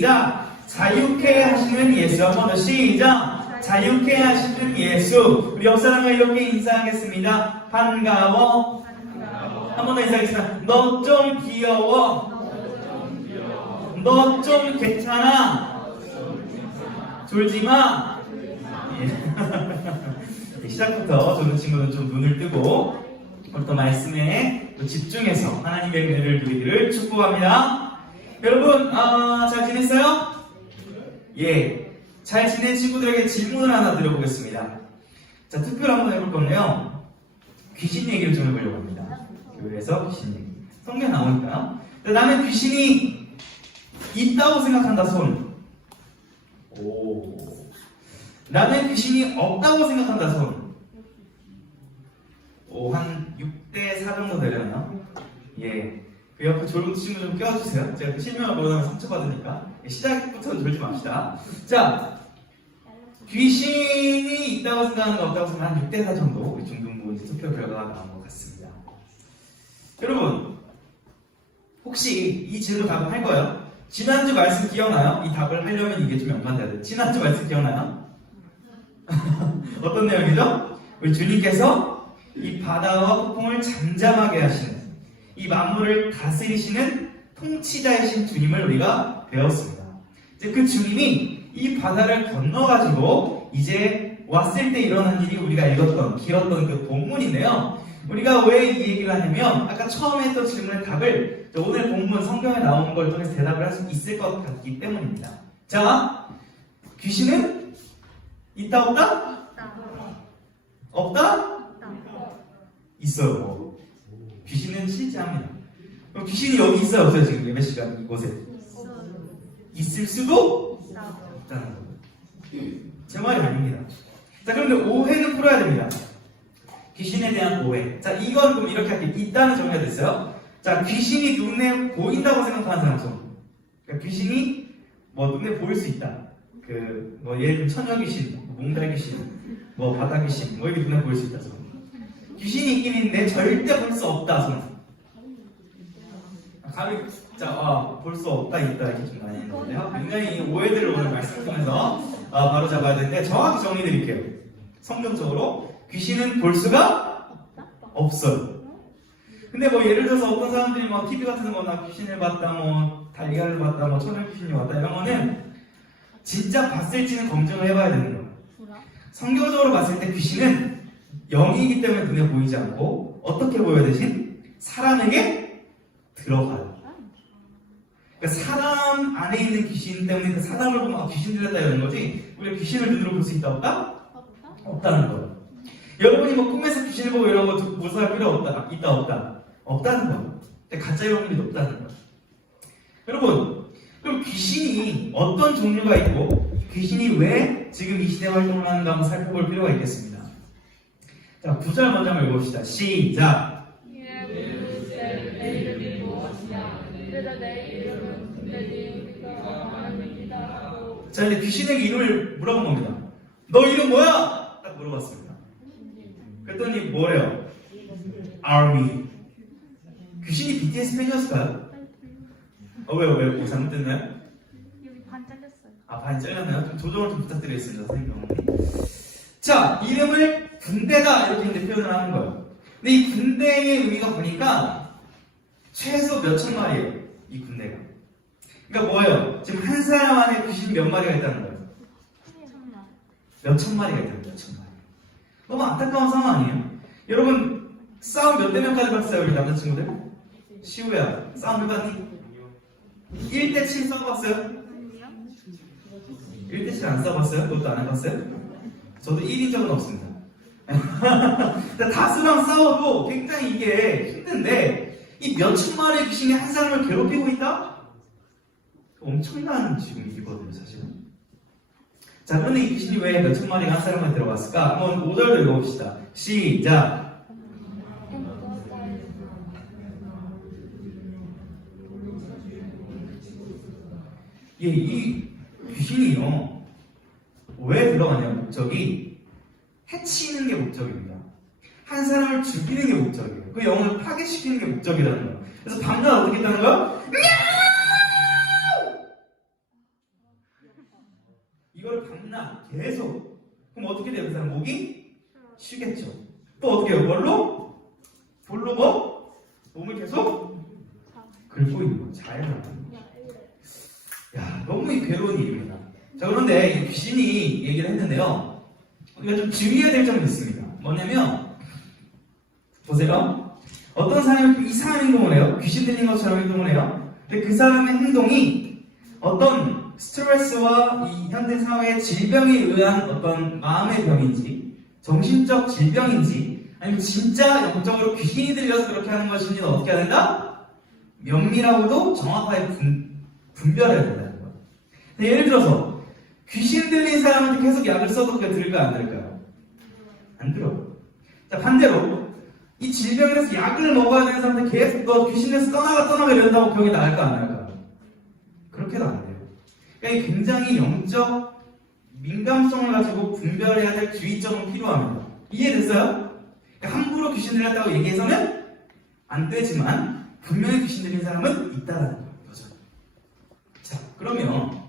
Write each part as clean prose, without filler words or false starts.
시작! 자유케 하시는 예수. 한 번 더 시작! 자유케 하시는 예수. 우리 옆 사람과 이렇게 인사하겠습니다. 반가워. 한 번 더 인사하겠습니다. 너 좀 귀여워. 너 좀 괜찮아. 졸지마. 시작부터 저는 친구는 좀 눈을 뜨고 어떤 말씀에 또 집중해서 하나님의 은혜를 누리기를 축복합니다. 여러분 잘 지냈어요? 예, 잘 지낸 친구들에게 질문을 하나 드려보겠습니다. 자, 투표를 한번 해볼 건데요. 귀신 얘기를 좀 해보려고 합니다. 교회에서 귀신 얘기. 성경 나오니까. 나는 귀신이 있다고 생각한다 손. 오. 나는 귀신이 없다고 생각한다 손. 오, 한 6대 4 정도 되려나요? 예. 그 옆에 졸은 친구 좀 껴주세요. 제가 그 실명을 보다가 상처받으니까. 시작부터는 졸지 맙시다. 자, 귀신이 있다고 생각하는 거 없다고 생각하는 한 6대 4 정도 우리 중등부 투표 결과가 나온 것 같습니다. 여러분, 혹시 이 질문 답을 할 거예요? 지난주 말씀 기억나요? 이 답을 하려면 이게 좀 연관돼야 돼요. 지난주 말씀 기억나요? 어떤 내용이죠? 우리 주님께서 이 바다와 폭풍을 잠잠하게 하시는, 이 만물을 다스리시는 통치자이신 주님을 우리가 배웠습니다. 이제 그 주님이 이 바다를 건너가지고 이제 왔을 때 일어난 일이 우리가 읽었던, 길었던 그 본문인데요. 우리가 왜 이 얘기를 하냐면 아까 처음에 했던 질문의 답을 오늘 본문 성경에 나오는 걸 통해서 대답을 할 수 있을 것 같기 때문입니다. 자, 귀신은 있다 없다? 없다? 있어요. 귀신은 실제합니다. 그럼 귀신이 여기 있어요 없어요? 지금 예배 시간 이곳에 있을 수도 없다는 거예요. 제 말이 아닙니다. 자, 그런데 오해는 풀어야 됩니다. 귀신에 대한 오해. 자, 이건 그럼 이렇게 할게요. 있다는 정리가 됐어요. 자, 귀신이 눈에 보인다고 생각하는 사람 손. 그러니까 귀신이 뭐 눈에 보일 수 있다. 그 뭐 예를 들면 처녀 귀신, 몽달 귀신, 뭐 바다 귀신, 뭐 이렇게 눈에 보일 수 있다 손. 귀신이 있긴 있는데 절대 볼 수 없다 손. 감히 볼 수 없다 있다 이렇게 좀 많이 했는데요. 굉장히 이 오해들을 오늘 말씀 통해서 바로 잡아야 되는데 정확히 정리 드릴게요. 성경적으로 귀신은 볼 수가 없어요. 근데 뭐 예를 들어서 어떤 사람들이 뭐 TV 같은 거나 귀신을 봤다, 뭐 달걀을 봤다, 뭐 천연 귀신이 왔다 이런 거는 진짜 봤을지는 검증을 해봐야 되는 거예요. 성경적으로 봤을 때 귀신은 영이기 때문에 눈에 보이지 않고 어떻게 보여야 대신 사람에게 들어가요. 그러니까 사람 안에 있는 귀신 때문에 그 사람을 보면 귀신 들렸다 이런 거지 우리가 귀신을 눈으로 볼 수 있다 없다? 없다는 거예요. 여러분이 뭐 꿈에서 귀신을 보고 이런 거 무서워할 필요 없다, 있다 없다? 없다는 거예요. 가짜의 확률이 높다는 거예요. 여러분, 그럼 귀신이 어떤 종류가 있고 귀신이 왜 지금 이 시대에 활동을 하는가 한번 살펴볼 필요가 있겠습니다. 자, 9절 먼저 한번 읽어봅시다. 시작! 자, 이제 귀신에게 이름을 물어본 겁니다. 너 이름 뭐야? 딱 물어봤습니다. 그랬더니 뭐래요? Army. 귀신이 BTS 팬이었을까요? 왜요? 뭐 잘못됐나요? 여기 반 잘렸어요. 반 잘렸나요? 좀 조정을 좀 부탁드리겠습니다, 선생님. 자, 이름을 군대다 이렇게 이제 표현을 하는 거예요. 근데 이 군대의 의미가 보니까 최소 몇천 마리예요, 이 군대가. 그러니까 뭐예요? 지금 한 사람 안에 귀신이 몇 마리가 있다는 거예요? 몇천 마리가 있다는 거예요, 몇천 마리. 너무 안타까운 상황 아니에요? 여러분, 싸움 몇 대 몇까지 봤어요, 우리 남자친구들? 시우야, 싸움 해봤니? 1대7 싸워봤어요? 1대7 안 싸워봤어요? 그것도 안 해봤어요? 저도 1인 적은 없습니다. 다수랑 싸워도 굉장히 이게 힘든데 이 몇천 마리의 귀신이 한 사람을 괴롭히고 있다? 엄청난 지금 일이거든요, 사실은. 자, 그런데 이 귀신이 왜 몇천 마리가 한 사람만 들어갔을까? 한번 5절도 읽어봅시다. 시작! 예, 이 귀신이요, 왜 들어가냐면 목적이 해치는 게 목적입니다. 한 사람을 죽이는 게 목적이에요. 그 영혼을 파괴시키는 게 목적이라는 거예요. 그래서 밤낮 어떻게 했다는 거예요? 이거를 밤낮 계속. 그럼 어떻게 돼요? 그 사람 목이 쉬겠죠. 또 어떻게 해요? 뭘로? 돌로 뭐? 몸을 계속 긁고 있는 거예요. 자연을. 야, 너무 괴로운 일입니다. 자, 그런데 이 귀신이 얘기를 했는데요. 우리가 좀 주의해야 될 점이 있습니다. 뭐냐면, 보세요. 어떤 사람이 이상한 행동을 해요. 귀신 들린 것처럼 행동을 해요. 근데 그 사람의 행동이 어떤 스트레스와 이 현대 사회의 질병에 의한 어떤 마음의 병인지, 정신적 질병인지, 아니면 진짜 영적으로 귀신이 들려서 그렇게 하는 것인지는 어떻게 해야 된다? 면밀하고도 정확하게 분별해야 된다는 거예요. 예를 들어서 귀신 들린 사람한테 계속 약을 써도 그게 들을까요? 안 들을까요? 안 들어요. 자, 반대로 이 질병에서 약을 먹어야 되는 사람한테 계속 너 귀신에서 떠나가 이런다고 병이 나을까 안 나을까요? 그렇게도 안 돼요. 그러니까 굉장히 영적 민감성을 가지고 분별해야 될 주의점은 필요합니다. 이해됐어요? 그러니까 함부로 귀신 들렸다고 얘기해서는 안 되지만 분명히 귀신 들린 사람은 있다라는 거예요. 자, 그러면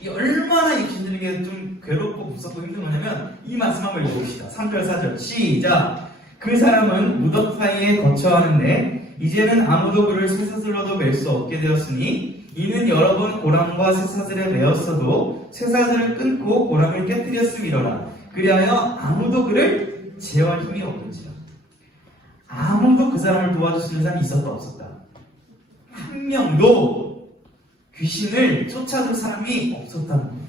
이 얼마나 이 귀신 들린 게 좀 괴롭고 무섭고 힘든 거냐면 이 말씀 한번 읽어봅시다. 3절 4절 시작. 그 사람은 무덤 사이에 거처하는데 이제는 아무도 그를 쇠사슬로도 맬 수 없게 되었으니 이는 여러 번 고랑과 쇠사슬에 매었어도 쇠사슬을 끊고 고랑을 깨뜨렸음이로라. 그리하여 아무도 그를 제어할 힘이 없는지라. 아무도 그 사람을 도와주시는 사람이 있었다 없었다. 한 명도 귀신을 쫓아줄 사람이 없었다는 거예요.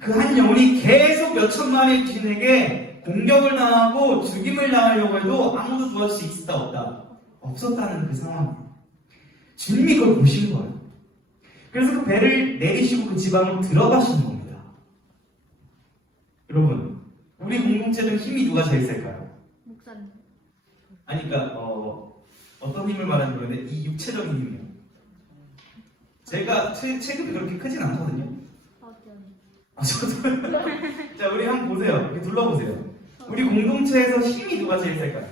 그 한 영혼이 계속 몇 천만의 귀신에게 공격을 당하고 죽임을 당하려고 해도 아무도 도와줄 수 있었다 없다. 없었다는 그 상황이에요. 주님이 그걸 보신 거예요. 그래서 그 배를 내리시고 그 지방으로 들어가시는 겁니다. 여러분, 우리 공동체 중 힘이 누가 제일 셀까요? 목사님. 아니, 그러니까 어떤 힘을 말하는 거예요? 이 육체적인 힘이요. 제가 체급이 그렇게 크진 않거든요. 아, 저도. 자, 우리 한번 보세요. 이렇게 둘러보세요. 우리 공동체에서 힘이 누가 제일 셀까요?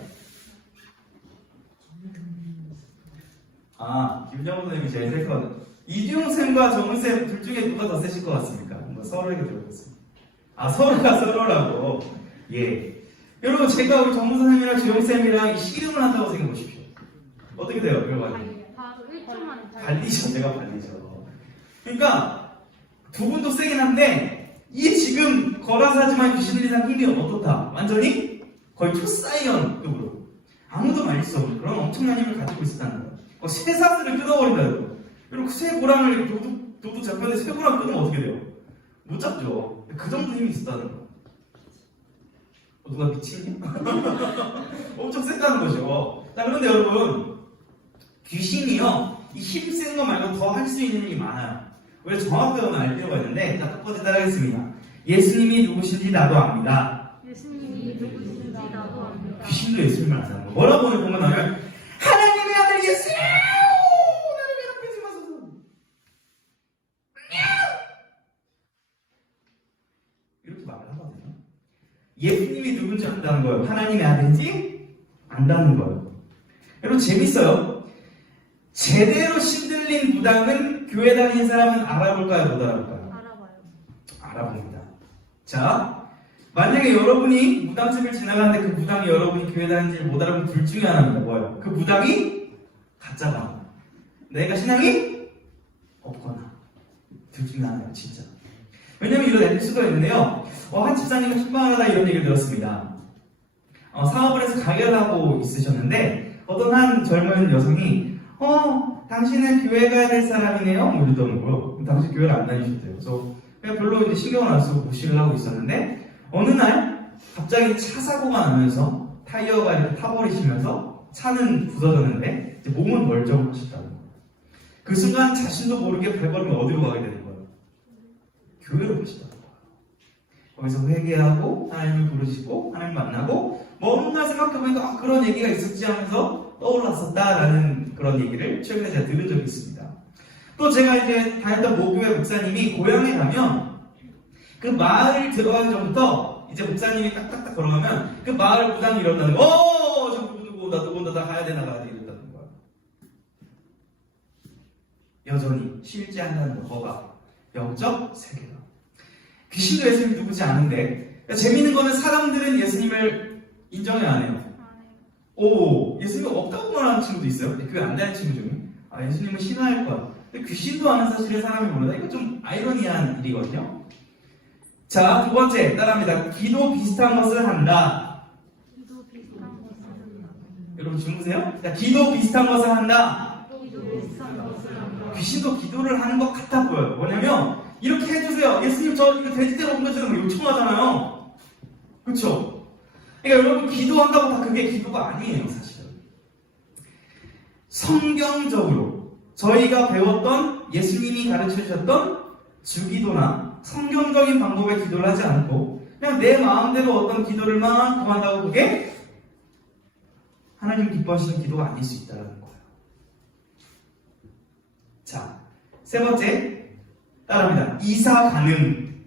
아, 김정호 선생님이 제일 셀 것 같아요. 이중쌤과 정은쌤 둘 중에 누가 더 세실 것 같습니까? 한번 서로에게 들어보겠습니다. 아, 서로가 서로라고. 예. 여러분, 제가 우리 정문 선생님이랑 주영쌤이랑 씨름을 한다고 생각해 보십시오. 어떻게 돼요, 결과는? 바로 1초 만에 발리죠, 제가 발리죠. 그러니까, 두 분도 세긴 한데, 이 지금 거라사지만 귀신 들린 힘이 어떻다? 완전히 거의 초사이언급으로. 아무도 말릴 수 없는 그런 엄청난 힘을 가지고 있었다는 거예요. 쇠사슬을 끊어버린다고요. 여러분, 쇠 고랑을 도둑 잡혔는데 쇠 고랑 끊으면 어떻게 돼요? 못 잡죠. 그 정도 힘이 있었다는 거예요. 누가 미치니? 엄청 셌다는 거죠. 자, 그런데 여러분, 귀신이요, 이 힘센 거 말고 더 할 수 있는 일이 많아요. 우리가 정확하게 알 필요가 있는데, 자, 첫 번째 따라하겠습니다. 예수님이 누구신지 나도 압니다. 예수님이 누구신지 나도 압니다. 귀신도 예수님을 안다는 거. 뭐라고 오늘 보면 나면 하나님의 아들 예수! 나를 괴롭히지 마소서. 이렇게 말을 하거든요. 예수님이 누군지 안다는 거예요. 하나님의 아들인지 안다는 거예요. 여러분, 재밌어요. 제대로 신들린 무당은 교회 다니는 사람은 알아볼까요? 못 알아볼까요? 알아봐요. 알아봅니다. 자, 만약에 여러분이 무당집을 지나가는데 그 무당이 여러분이 교회 다니는지 못 알아보면 둘 중에 하나입니다. 뭐예요? 그 무당이 가짜거나 내가 신앙이 없거나 둘 중에 하나예요. 진짜. 왜냐면 이런 에피소드가 있는데요. 한 집사님이 신방을 하다 이런 얘기를 들었습니다. 사업을 해서 가게를 하고 있으셨는데 어떤 한 젊은 여성이 당신은 교회 가야 될 사람이네요? 뭐 이러더라고요. 당신 교회를 안 다니셨대요. 그래서 그냥 별로 이제 신경을 안 쓰고 무시를 하고 있었는데 어느 날 갑자기 차 사고가 나면서 타이어가 이렇게 타버리시면서 차는 부서졌는데 이제 몸은 멀쩡하셨다는 거예요. 그 순간 자신도 모르게 발걸음이 어디로 가게 되는 거예요? 교회로 가시더라고요. 거기서 회개하고 하나님을 부르시고 하나님 만나고 뭔가 생각해보니까 그런 얘기가 있었지 하면서 떠올랐었다라는 그런 얘기를 최근에 제가 들은 적이 있습니다. 또 제가 이제 다녔던 모교회 목사님이 고향에 가면 그 마을 들어가기 전부터 이제 목사님이 딱딱딱 걸어가면 그 마을 무당이 이런다는 거, 저 누구 온다, 나 가야 돼, 이랬다는 거야. 여전히 실제 한다는 거, 거가. 영적 세계가. 귀신도 예수님 누구지 않은데, 재밌는 거는 사람들은 예수님을 인정을 안 해요. 오, 예수님 없다고 말하는 친구도 있어요. 그게 안 되는 친구 중에. 아, 예수님은 신화할 거야. 근데 귀신도 아는 사실을 사람이 모른다. 이거 좀 아이러니한 일이거든요. 자, 두 번째, 따라합니다. 기도 비슷한 것을 한다. 기도 비슷한 것을 한다. 여러분 주무세요? 자, 기도 비슷한 것을 한다. 기도 비슷한 것을 한다. 귀신도 기도를 하는 것 같아 보여요. 뭐냐면, 이렇게 해주세요. 예수님 저 이거 돼지대로 옮겨주는 거 요청하잖아요. 그렇죠? 그러니까 여러분 기도한다고 다 그게 기도가 아니에요, 사실은. 성경적으로 저희가 배웠던 예수님이 가르쳐 주셨던 주기도나 성경적인 방법의 기도를 하지 않고 그냥 내 마음대로 어떤 기도를만 구한다고 그게 하나님 기뻐하시는 기도가 아닐 수 있다는 거예요. 자, 세 번째 따라합니다. 이사 가능.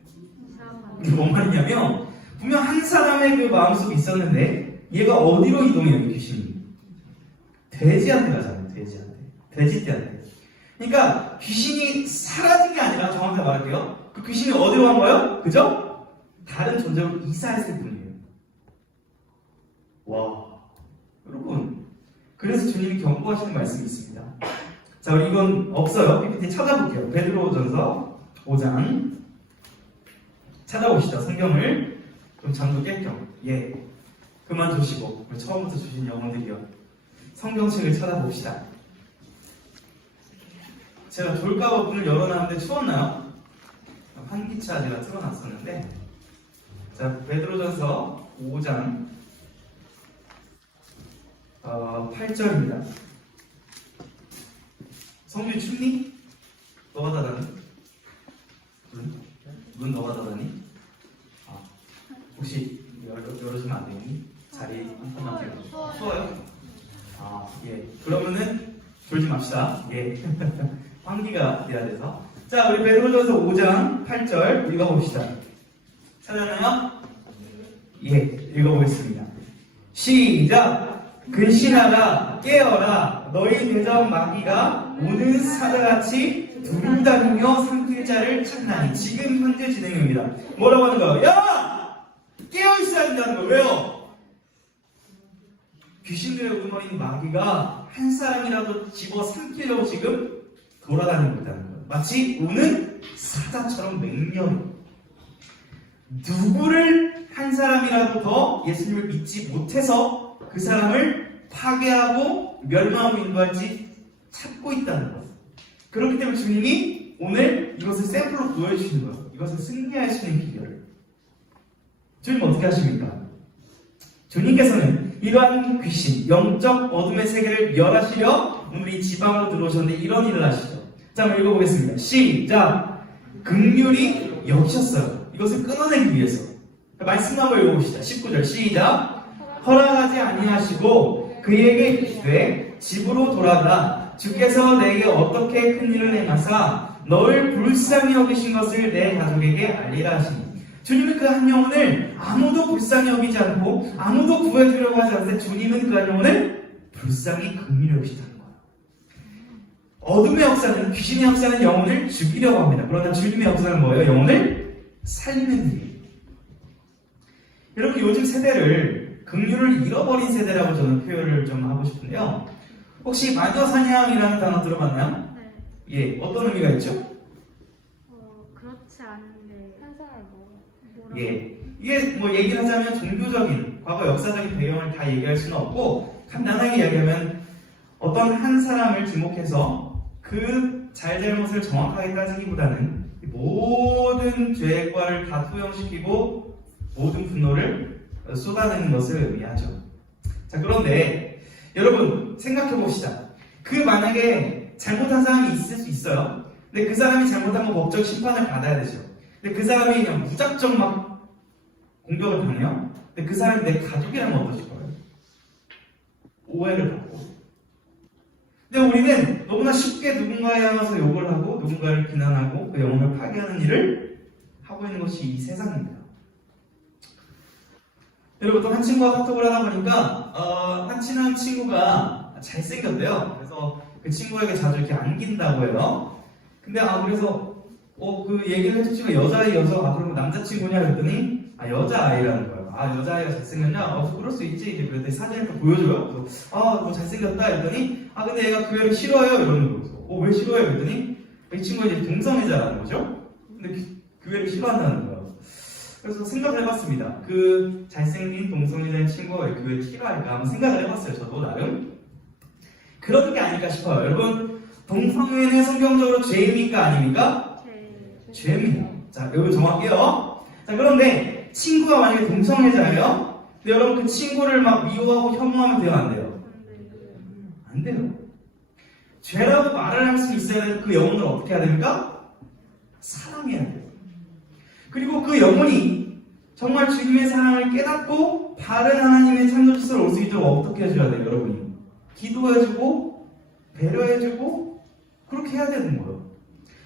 이게 뭔 말이냐면 분명 한 사람의 그 마음속에 있었는데 얘가 어디로 이동해요, 이 귀신이? 돼지한테 가잖아요. 돼지떼한테. 그러니까 귀신이 사라진 게 아니라 정확하게 말할게요. 그 귀신이 어디로 간 거예요? 그죠? 다른 존재로 이사했을 뿐이에요. 와, 여러분, 그래서 주님이 경고하시는 말씀이 있습니다. 자, 우리 이건 없어요. PPT 찾아볼게요. 베드로전서 5장 찾아봅시다. 성경을 좀 잠도 깰겸. 예, 그만 두시고 우리 처음부터 주신 영혼들이요. 성경책을 찾아봅시다. 제가 돌까봐 문을 열어놨는데 추웠나요? 환기차 제가 틀어놨었는데. 자, 베드로전서 5장 8절입니다. 성규 춥니? 너가 닫았니? 문 너가 닫았니? 아, 혹시 열어주면 안 되니? 자리 한 번만 비워. 추워요? 아, 예. 그러면은 졸지 맙시다. 예. 환기가 돼야 돼서. 자, 우리 베드로전서 5장 8절 읽어봅시다. 찾았나요? 예, 읽어보겠습니다. 시작! 근신하라, 깨어라, 너희 대적 마귀가 오는 사자같이 두루다니며 삼킬 자를 찾나니. 지금 현재 진행형입니다. 뭐라고 하는 거예요? 야! 깨어있어야 된다는 거예요. 왜요? 귀신들의 우두머리인 마귀가 한 사람이라도 집어 삼키려고 지금 돌아다니고 있다는 거예요. 마치 우는 사자처럼 맹렬히. 누구를 한 사람이라도 더 예수님을 믿지 못해서 그 사람을 파괴하고 멸망하고 인도할지 찾고 있다는 것. 그렇기 때문에 주님이 오늘 이것을 샘플로 보여주시는 거예요. 이것을 승리할 수 있는 비결을. 주님 어떻게 하십니까? 주님께서는 이러한 귀신, 영적 어둠의 세계를 멸하시려 오늘 이 지방으로 들어오셨는데 이런 일을 하시죠. 자, 한번 읽어보겠습니다. 시작! 긍휼히 여기셨어요. 이것을 끊어내기 위해서. 말씀 한번 읽어봅시다. 19절 시작! 허락하지 아니하시고 그에게 이르되 집으로 돌아가 주께서 내게 어떻게 큰 일을 행하사 너를 불쌍히 여기신 것을 내 가족에게 알리라 하시니. 주님은 그 한 영혼을 아무도 불쌍히 여기지 않고 아무도 구해주려고 하지 않는데 주님은 그 한 영혼을 불쌍히 긍휼히 여기시다는 거예요. 어둠의 역사는, 귀신의 역사는 영혼을 죽이려고 합니다. 그러나 주님의 역사는 뭐예요? 영혼을 살리는 일이에요. 이렇게 요즘 세대를 긍휼을 잃어버린 세대라고 저는 표현을 좀 하고 싶은데요. 혹시 마녀사냥이라는 단어 들어봤나요? 네. 예, 어떤 의미가 있죠? 그렇지 않은데 한 사람 뭐라고? 예, 이게 뭐 얘기를 하자면 종교적인, 과거 역사적인 배경을 다 얘기할 수는 없고 간단하게 이야기하면 어떤 한 사람을 지목해서 그 잘잘못을 정확하게 따지기보다는 모든 죄과를 다 투영시키고 모든 분노를 쏟아내는 것을 의미하죠. 자, 그런데 여러분 생각해 봅시다. 그 만약에 잘못한 사람이 있을 수 있어요. 근데 그 사람이 잘못한 거 법적 심판을 받아야 되죠. 근데 그 사람이 그냥 무작정 막 공격을 당해요. 근데 그 사람이 내 가족이라면 어떠실 거예요? 오해를 받고. 근데 우리는 너무나 쉽게 누군가에 향해서 욕을 하고 누군가를 비난하고 그 영혼을 파괴하는 일을 하고 있는 것이 이 세상입니다. 여러분, 또 한 친구와 카톡을 하다 보니까 한 친한 친구가 잘생겼대요. 그래서 그 친구에게 자주 이렇게 안긴다고 해요. 근데 그래서 그 얘기를 해주시고 여자아이여서 그럼 남자친구냐 그랬더니 여자아이라는 거예요. 여자아이가 잘생겼냐? 그럴 수 있지. 이제 그랬더니 사진을 또 보여줘요. 그래서 너 잘생겼다 했더니 근데 얘가 교회를 싫어해요 이러는 거죠. 왜 싫어해요? 그랬더니 이 친구가 이제 동성애자라는 거죠. 근데 교회를 싫어한다는 거예요. 그래서 생각을 해봤습니다. 그 잘생긴 동성애자인 친구가 왜 교회를 싫어할까 한번 생각을 해봤어요. 저도 나름 그런 게 아닐까 싶어요. 여러분 동성애는 성경적으로 죄입니까 아닙니까? 죄입니다. 자, 여러분 정확해요. 자, 그런데 친구가 만약에 동성애자예요? 근데 여러분 그 친구를 막 미워하고 혐오하면 돼요? 안 돼요? 안 돼요. 죄라고 말을 할 수 있어야 되는 그 영혼을 어떻게 해야 됩니까? 사랑해야 돼요. 그리고 그 영혼이 정말 주님의 사랑을 깨닫고 바른 하나님의 창조주스로 올 수 있도록 어떻게 해줘야 돼요, 여러분이? 기도해주고 배려해주고 그렇게 해야 되는 거예요.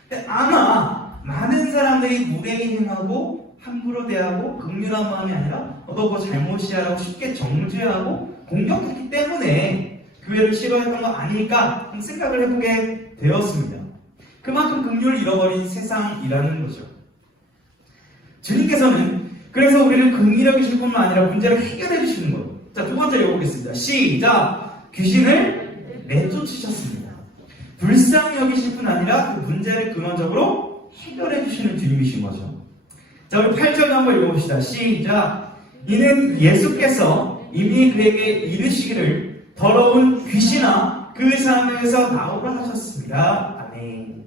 근데 아마 많은 사람들이 무례히 행하고 함부로 대하고 긍휼한 마음이 아니라 너 그거 잘못이야라고 쉽게 정죄하고 공격했기 때문에 교회를 싫어했던 거 아닐까 생각을 해보게 되었습니다. 그만큼 긍휼을 잃어버린 세상이라는 거죠. 주님께서는 그래서 우리를 긍휼히 여기실 뿐만 아니라 문제를 해결해 주시는 거예요. 자, 두 번째 읽어보겠습니다. 시작! 귀신을 내쫓으셨습니다. 불쌍히 여기실 뿐 아니라 그 문제를 근원적으로 해결해 주시는 주님이신 거죠. 자, 우리 8절 한번 읽어봅시다. 시작! 이는 예수께서 이미 그에게 이르시기를 더러운 귀신아 그 사람에게서 나오라 하셨습니다. 아멘.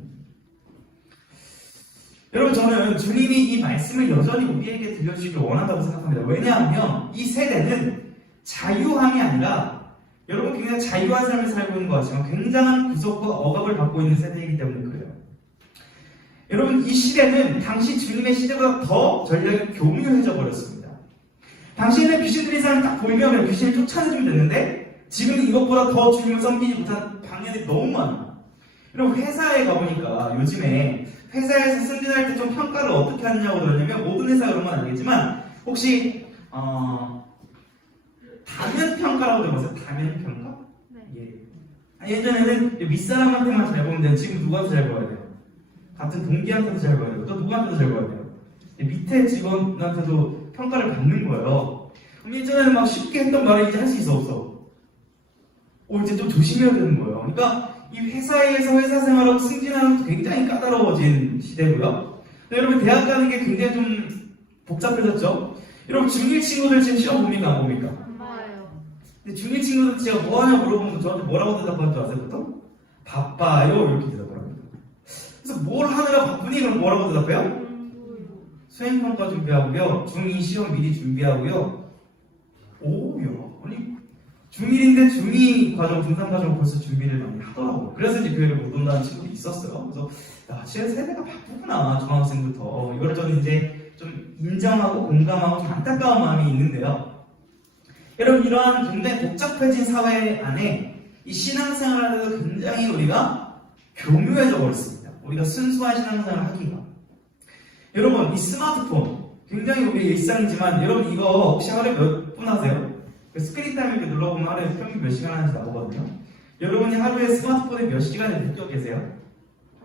여러분 저는 주님이 이 말씀을 여전히 우리에게 들려주시길 원한다고 생각합니다. 왜냐하면 이 세대는 자유함이 아니라 여러분 굉장히 자유한 삶을 살고 있는 것 같지만 굉장한 구속과 억압을 받고 있는 세대이기 때문에 그래요. 여러분 이 시대는 당시 주님의 시대보다 더 전략이 교묘해져 버렸습니다. 당시에는 귀신 들린 사람 딱 보이면 귀신을 쫓아내주면 됐는데 지금 이것보다 더 주님을 섬기지 못한 방향이 너무 많아요. 여러분 회사에 가보니까 요즘에 회사에서 승진할 때 좀 평가를 어떻게 하느냐고 그러냐면 모든 회사가 그런 건 아니겠지만 혹시 다면 평가라고 들어봤어요? 다면 평가? 네. 예. 예전에는 윗사람한테만 잘 보면 되는데 지금 누구한테 잘 보아야 돼요? 같은 동기한테도 잘 보아야 되고 또 누구한테도 잘 보아야 돼요? 밑에 직원한테도 평가를 받는 거예요. 그럼 예전에는 막 쉽게 했던 말을 이제 할 수 있어 없어? 이제 좀 조심해야 되는 거예요. 그러니까 이 회사에서 회사 생활하고 승진하는 것도 굉장히 까다로워진 시대고요. 여러분 대학 가는 게 굉장히 좀 복잡해졌죠? 여러분 중1 친구들 지금 시험 봅니까 안 봅니까? 안 봐요. 근데 중1 친구들 제가 뭐 하냐 물어보면 저한테 뭐라고 대답하는 줄 아세요? 보통? 바빠요 이렇게 대답을 합니다. 그래서 뭘 하느라 바쁘니? 그럼 뭐라고 대답해요? 수행평가 준비하고요. 중2 시험 미리 준비하고요. 오야 아니 중1인데 중2 과정, 중3 과정 벌써 준비를 많이 하더라고요. 그래서 이제 교회를 못 온다는 친구도 있었어요. 그래서 진짜 세대가 바쁘구나 중학생부터. 이걸 저는 이제 좀 인정하고 공감하고 좀 안타까운 마음이 있는데요. 여러분 이러한 굉장히 복잡해진 사회 안에 이 신앙생활에도 굉장히 우리가 교묘해져 버렸습니다. 우리가 순수한 신앙생활을 하기가. 여러분 이 스마트폰 굉장히 우리의 일상이지만 여러분 이거 혹시 하루에 몇 분 하세요? 스크린 타임 이렇게 눌러보면 하루에 평균 몇 시간 하는지 나오거든요. 여러분이 하루에 스마트폰에 몇 시간을 묶여 계세요?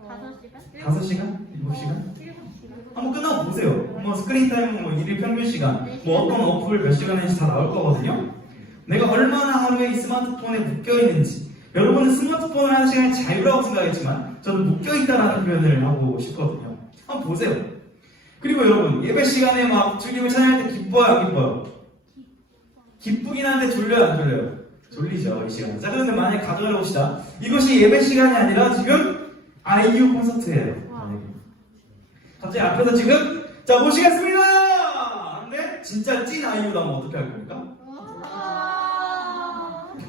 5시간? 5시간? 7시간? 7시간. 한번 끝나고 보세요. 뭐 스크린 타임은 뭐 일일 평균 시간, 뭐 어떤 어플 몇 시간 했는지 다 나올 거거든요. 내가 얼마나 하루에 이 스마트폰에 묶여 있는지. 여러분은 스마트폰을 하는 시간이 자유라고 생각했지만 저는 묶여 있다라는 표현을 하고 싶거든요. 한번 보세요. 그리고 여러분 예배 시간에 막 주님을 찬양할 때 기뻐요 안 기뻐요? 기쁘긴 한데 졸려요 안 졸려요? 졸리죠 이 시간. 자 그런데 만약에 가정해 봅시다. 이것이 예배 시간이 아니라 지금 아이유 콘서트예요. 갑자기 앞에서 지금 자 모시겠습니다. 근데 진짜 찐 아이유 나오면 어떻게 할 겁니까?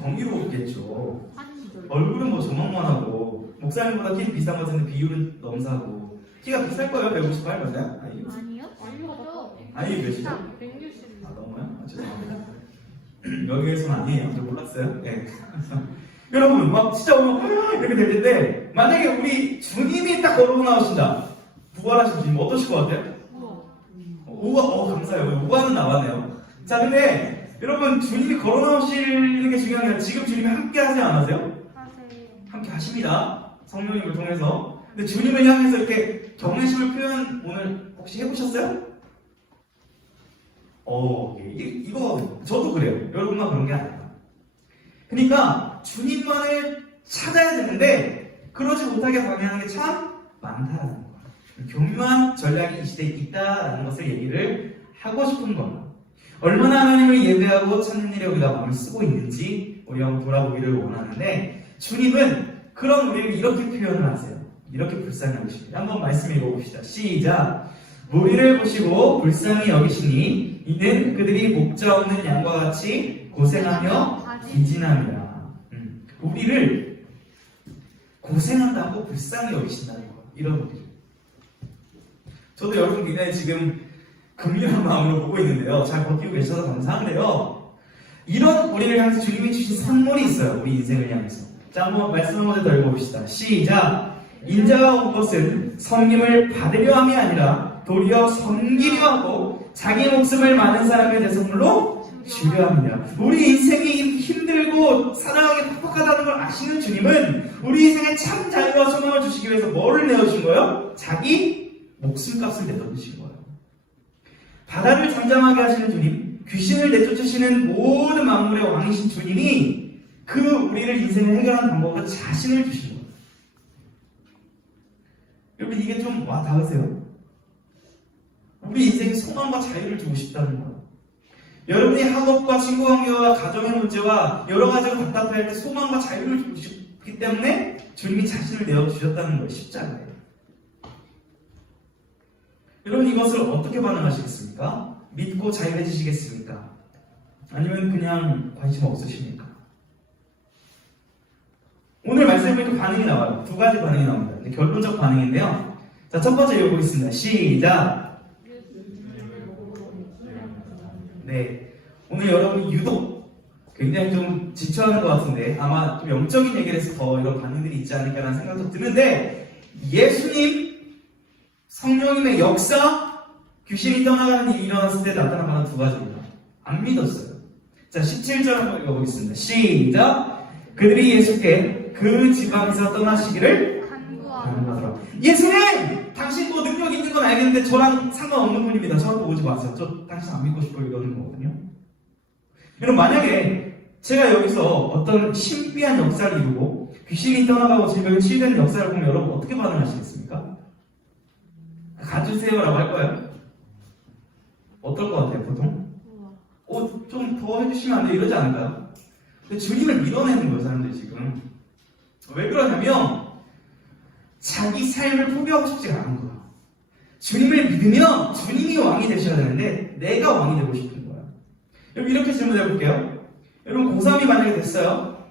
경이로웠겠죠. 얼굴은 뭐 저만만하고 목사님보다 키 비싼 것 같은데 비율은 넘사고. 키가 비쌀 거예요? 158 맞나요? 아이유? 아니요? 아니요. 아이유 몇이죠? 160. 넘어요? 죄송합니다. 여기에서는 아니에요. 저 몰랐어요. 네. 여러분 막 진짜 이렇게 될 텐데 만약에 우리 주님이 딱 걸어 나오신다. 부활하신 주님 어떠실 것 같아요? 우와 감사해요. 우와는 나왔네요. 자 근데 여러분 주님이 걸어 나오시는 게 중요한 게 아니라 지금 주님이 함께 하지 않으세요? 하세요. 함께 하십니다. 성령님을 통해서. 근데 주님을 향해서 이렇게 경외심을 표현 오늘 혹시 해보셨어요? 이거 저도 그래요. 여러분만 그런 게 아니라. 그러니까 주님만을 찾아야 되는데 그러지 못하게 방해하는 게 참 많다라는 거예요. 교묘한 전략이 이 시대에 있다라는 것을 얘기를 하고 싶은 겁니다. 얼마나 하나님을 예배하고 찾는 일에 우리가 마음을 쓰고 있는지 우리 한번 돌아보기를 원하는데 주님은 그런 우리를 이렇게 표현을 하세요. 이렇게 불쌍히 여기십니다. 한번 말씀 읽어봅시다. 시작! 무리를 보시고 불쌍히 여기시니 이는 그들이 목자 없는 양과 같이 고생하며 기진함이라. 우리를 고생한다고 불쌍히 여기신다는 거예요. 이런 우리를. 저도 여러분 굉장히 지금 긍휼한 마음으로 보고 있는데요. 잘 버티고 계셔서 감사한데요. 이런 우리를 향해서 주님이 주신 선물이 있어요. 우리 인생을 향해서. 자, 한번 말씀 한번 더 읽어봅시다. 시작! 인자가 온 것은 섬김을 받으려 함이 아니라 도리어 섬기려 하고 자기 목숨을 많은 사람의 대선물로 주려 합니다. 우리 인생이 이렇게 힘들고 살아가기 팍팍하다는 걸 아시는 주님은 우리 인생에 참 자유와 소망을 주시기 위해서 뭐를 내어주신 거예요? 자기 목숨값을 내어주신 거예요. 바다를 잠잠하게 하시는 주님, 귀신을 내쫓으시는 모든 만물의 왕이신 주님이 그 우리를 인생을 해결하는 방법으로 자신을 주신 거예요. 여러분 이게 좀 와 닿으세요? 우리 인생에 소망과 자유를 주고 싶다는 거예요. 여러분이 학업과 친구 관계와 가정의 문제와 여러 가지로 답답해할 때 소망과 자유를 주고 싶기 때문에 주님이 자신을 내어주셨다는 거예요. 십자가에. 여러분 이것을 어떻게 반응하시겠습니까? 믿고 자유해지시겠습니까? 아니면 그냥 관심 없으십니까? 오늘 말씀해 보니까 반응이 나와요. 두 가지 반응이 나옵니다. 결론적 반응인데요. 자, 첫 번째 읽어보겠습니다. 시작! 네, 오늘 여러분이 유독 굉장히 좀 지쳐하는 것 같은데 아마 좀 영적인 얘기를 해서 더 이런 반응들이 있지 않을까라는 생각도 드는데 예수님, 성령님의 역사, 귀신이 떠나가는 일이 일어났을 때 나타난 바는 두 가지입니다. 안 믿었어요. 자, 17절 한번 읽어보겠습니다. 시작! 그들이 예수께 그 지방에서 떠나시기를 간구하더라. 예수님! 당신 뭐 능력 있는 건 알겠는데 저랑 상관없는 분입니다. 저한테 오지 마세요. 저 당신 안 믿고 싶어요. 이러는 거거든요. 여러분 만약에 제가 여기서 어떤 신비한 역사를 이루고 귀신이 떠나가고 질병이 치유되는 역사를 보면 여러분 어떻게 반응하시겠습니까? 가주세요라고 할 거예요? 어떨 것 같아요 보통? 좀 더 해주시면 안 돼요? 이러지 않을까요? 근데 주님을 밀어내는 거예요 사람들이 지금. 왜 그러냐면 자기 삶을 포기하고 싶지 않은 거야. 주님을 믿으면 주님이 왕이 되셔야 되는데 내가 왕이 되고 싶은 거야. 여러분 이렇게 질문해 볼게요. 여러분 고3이 만약에 됐어요.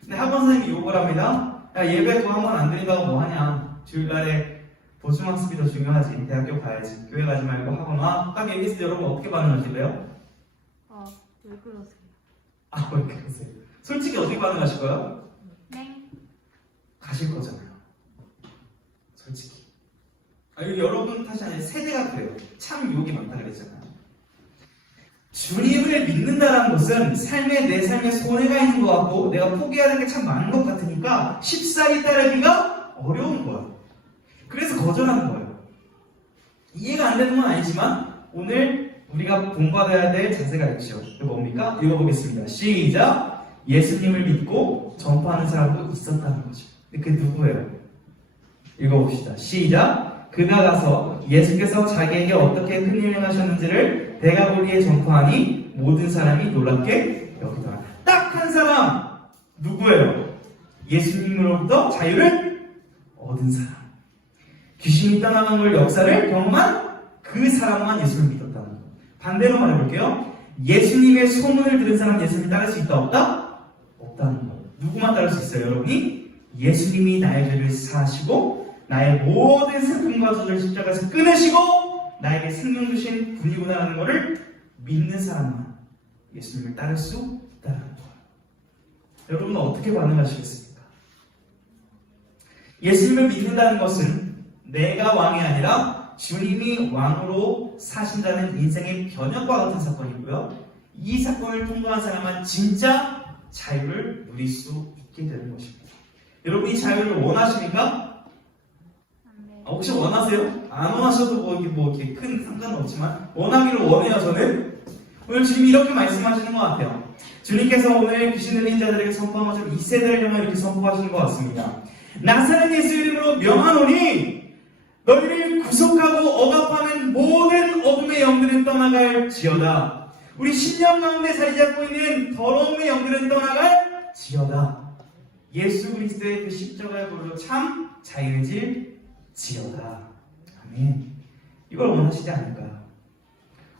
근데 학원 선생님이 요구를 합니다. 야 예배 그 학원 안 드린다고 뭐 하냐. 주일날에 보충학습이 더 중요하지. 대학교 가야지. 교회 가지 말고 학원 와. 딱 얘기했을 때 여러분 어떻게 반응하실래요? 왜 그러세요? 왜 그러세요? 솔직히 어떻게 반응하실 거예요? 네. 가실 거잖아요. 솔직히. 이거 여러분 탓이 아니라 세대가 그래요. 참 유혹이 많다 그랬잖아요. 주님을 믿는다는 것은 내 삶에 손해가 있는 것 같고 내가 포기해야 될 게 참 많은 것 같으니까 쉽사리 따르기가 어려운 거야. 그래서 거절하는 거예요. 이해가 안 되는 건 아니지만 오늘 우리가 본받아야 될 자세가 있죠. 그게 뭡니까? 읽어보겠습니다. 시작! 예수님을 믿고 전파하는 사람도 있었다는 거죠. 근데 그게 누구예요? 읽어봅시다. 시작! 그가 가서 예수께서 자기에게 어떻게 큰 일을 하셨는지를 대가볼리에 전파하니 모든 사람이 놀랍게 여기더라. 딱 한 사람! 누구예요? 예수님으로부터 자유를 얻은 사람. 귀신이 떠나간 걸 역사를 경험한 그 사람만 예수를 믿었다는 거예요. 반대로 말해볼게요. 예수님의 소문을 들은 사람 예수님을 따를 수 있다 없다? 없다는 거예요. 누구만 따를 수 있어요 여러분이? 예수님이 나의 죄를 사하시고 나의 모든 슬픔과 저주를 십자가에서 끊으시고 나에게 생명 주신 분이구나라는 것을 믿는 사람만 예수님을 따를 수 있다는 거예요. 여러분은 어떻게 반응하시겠습니까? 예수님을 믿는다는 것은 내가 왕이 아니라 주님이 왕으로 사신다는 인생의 변혁과 같은 사건이고요. 이 사건을 통과한 사람은 진짜 자유를 누릴 수 있게 되는 것입니다. 여러분이 자유를 원하십니까? 혹시 원하세요? 안 원하셔도 이렇게 큰 상관은 없지만 원하기를 원해요. 저는 오늘 주님이 이렇게 말씀하시는 것 같아요. 주님께서 오늘 귀신 들린 자들에게 선포한 것처럼 이 세대를 향해 이렇게 선포하시는 것 같습니다. 나사렛 예수 이름으로 명하노니 너희를 구속하고 억압하는 모든 어둠의 영들은 떠나갈지어다. 우리 10년 가운데 자리 잡고 있는 더러움의 영들은 떠나갈지어다. 예수 그리스도의 그 십자가의 보혈로 참 자유해질지어다. 아멘. 이걸 원하시지 않을까?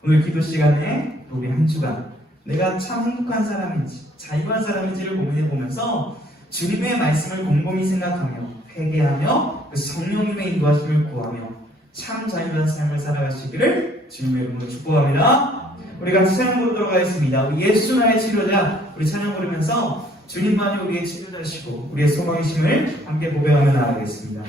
오늘 기도 시간에 우리 한 주간 내가 참 행복한 사람인지 자유한 사람인지를 고민해 보면서 주님의 말씀을 곰곰이 생각하며 회개하며 그 성령님의 인도하심을 구하며 참 자유한 삶을 살아가시기를 주님의 이름으로 축복합니다. 우리 같이 찬양 부르도록 하겠습니다. 우리 예수 나의 치료자, 우리 찬양 부르면서 주님만이 우리의 치료자시고 우리의 소망이심을 함께 고백하며 나아가겠습니다.